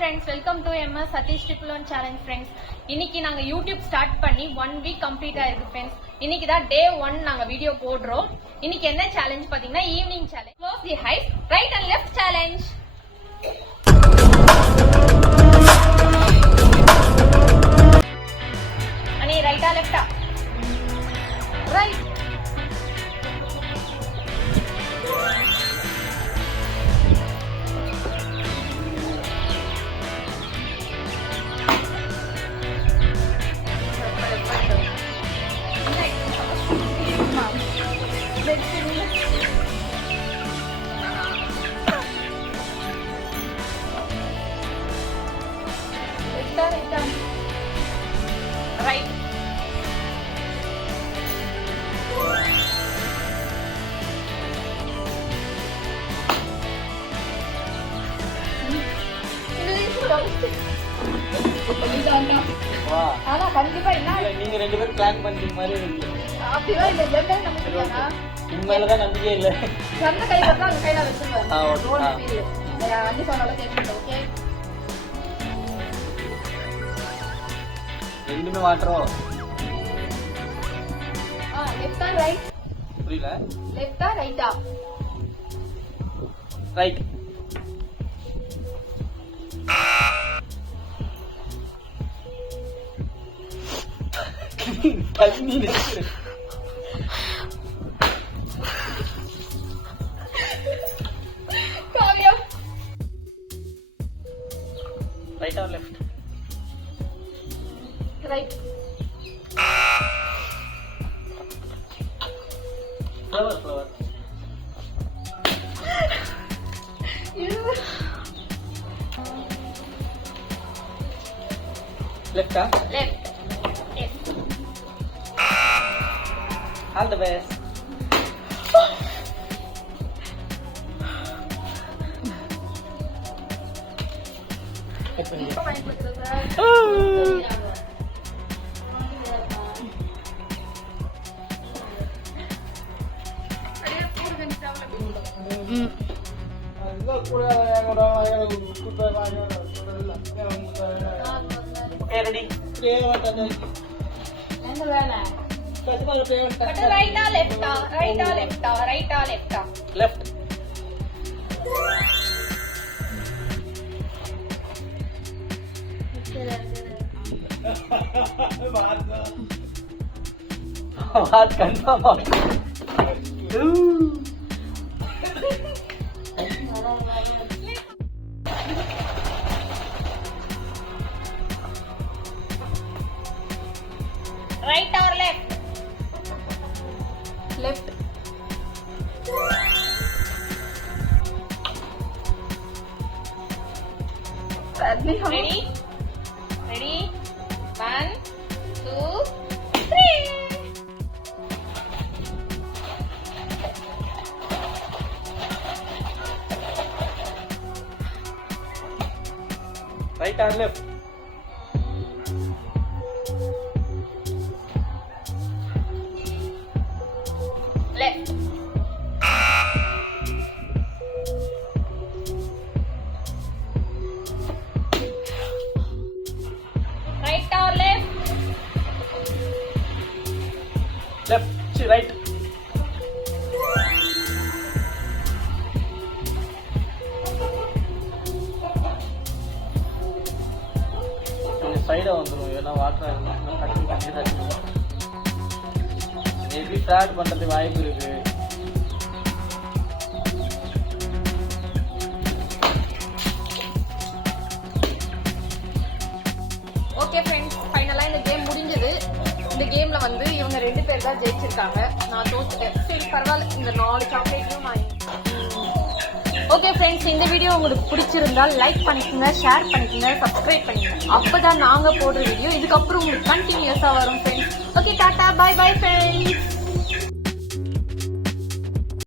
friends, welcome to MS Satish Triple Challenge friends. இன்னைக்கு நாங்க YouTube start பண்ணி 1 week complete ஆயிருக்கு friends. இன்னைக்கு தான் day 1 நாங்க வீடியோ போடுறோம். இன்னைக்கு என்ன சேலஞ்ச் பாத்தீங்கன்னா evening challenge. Close the eyes, right and left challenge. அனி ரைட்டா லெஃப்டா? ரைட். Right. ஆனா கண்டிப்பா என்ன நீங்க ரெண்டு பேரும் பிளான் பண்ற மாதிரி இருக்கு. அப்படியே இல்ல எந்த நம்பிக்கையா உண்மையில தான் நம்பிக்கை இல்ல. சந்த கை போட்டா அந்த கையில வெச்சுடுவாங்க. Don't feel. அண்ணி சொன்னால கேக்குது ஓகே. ரெண்டுமே மாட்றோம். Left or right? புரியல. லெஃப்ட் ஆர் ரைட்டா? ரைட். கண்ணி நிக்கு. Kavya. Right or left? Right. Flower. லெஃப்டா? Left. Yes. All the best. இப்ப பயன்படுத்துறதா? ரெடி. என்ன வேலை? ரைட்டா லெஃப்டா? ரைட்டா லெஃப்டா? ரைட்டா லெஃப்டா? லெஃப்ட். बात करना Right or left? Left. Ready? Ready? 1, 2, 3. Right or left? Left. Right or left? Left. Right. சைடா வந்துரும் ஏன்னா வாட்டரா இருக்கு. மேபி ஸ்டார்ட் பண்றது வாய்ப்பு இருக்கு. ஓகே ஃப்ரெண்ட்ஸ், ஃபைனலா இந்த கேம் முடிஞ்சது. இந்த கேம்ல வந்து இவங்க 2 பேர் தான் ஜெயிச்சிருக்காங்க. நான் தோத்துட்டேன். சரி பரவாயில்ல, இந்த 4 சாக்லேட்டும் நான். ஓகே ஃப்ரெண்ட்ஸ், இந்த வீடியோ உங்களுக்கு பிடிச்சிருந்தால் லைக் பண்ணிக்கோங்க, ஷேர் பண்ணிக்கோங்க, சப்ஸ்கிரைப் பண்ணிக்கோங்க. அப்பதான் நாங்க போடுற வீடியோ இதுக்கப்புறம் உங்களுக்கு கண்டினியூஸா வரும் ஃப்ரெண்ட்ஸ். ஓகே டாடா, பை பை ஃப்ரெண்ட்ஸ்.